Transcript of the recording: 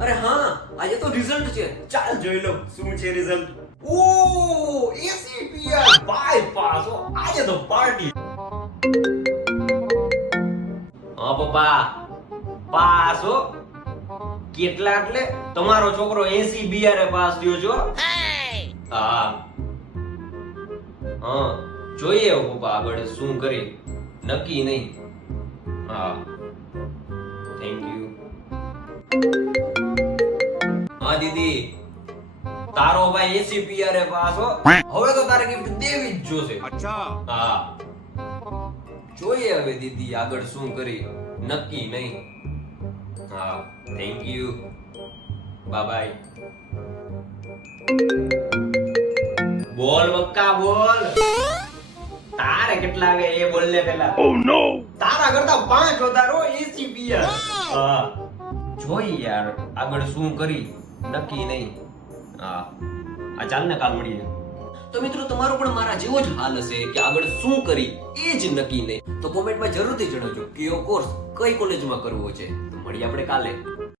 અરે હા, આજે તો રિઝલ્ટ છે. ચાલ જોઈ લો શું છે રિઝલ્ટ ઓ એસીપીઆર બાયપાસ ઓ, આજે તો પાર્ટી હા, પપ્પા. પાસ, હો. કેટલા એટલે? તમારો છોકરો 80 બીઆરે પાસ થયો છો, હા. હા. જોઈએ પપ્પા, આગળ શું કરી. નક્કી નહીં. હા. થેન્ક યુ દીદી. તારો ભાઈ એસી પીઆરે પાસ હો. હવે તો તારે ગિફ્ટ દેવી જ જોશે. હા. જોઈએ હવે દીદી આગળ શું કરી. નક્કી નહીં. હા થેન્ક યુ બાય બાય બોલ બક્કા બોલ. તારે કેટલા આવે એ બોલ ને પેલા ઓ નો તારા કરતા પાંચ વધારો એસી પીઆર હા. જોઈ યાર આગળ શું કરી. નક્કી નહીં. હા. આ ચાલ ને કાલ મળીએ તો મિત્રો, તમારો પણ મારા જેવો જ હાલ હશે કે આગળ શું કરી એ જ નક્કી નહીં. તો કોમેન્ટમાં જરૂરથી જણાવજો કયો કોર્સ કઈ કોલેજમાં કરવો છે? તો મળીએ આપણે કાલે.